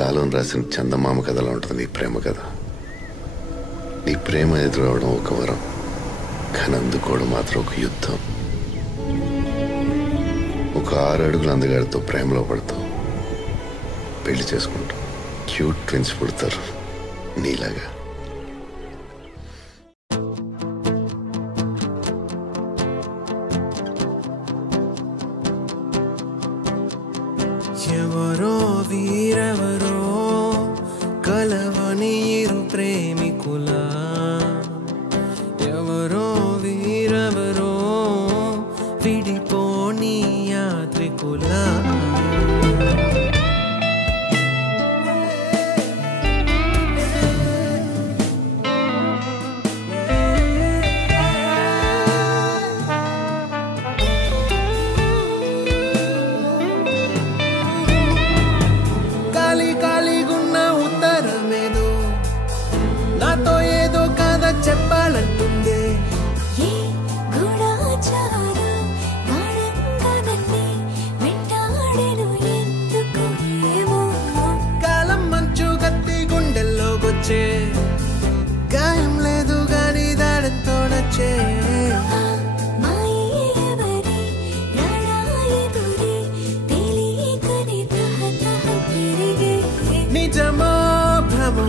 కాలం రాసిన చందమామ కథలా ఉంటుంది నీ ప్రేమ కథ. నీ ప్రేమ ఎదురవడం ఒక వరం, కానీ అందుకోవడం మాత్రం ఒక యుద్ధం. ఒక 6 అడుగుల అందగాడితో ప్రేమలో పడతావు, పెళ్లి చేసుకుంటావు, క్యూట్ ట్విన్స్ పుడతారు నీలాగా. ఎవరో వీరెవరో కలవని ఇరు ప్రేమికులా, ఎవరో వీరెవరో విడిపోని యాత్రికులా. నాతో ఏదో కథ చెప్పాలంటుందే, కాలం మంచు కత్తి గుండెల్లోకొచ్చే, గాయం లేదు గాని దాడంతో నచ్చే. నిజమో భ్రమో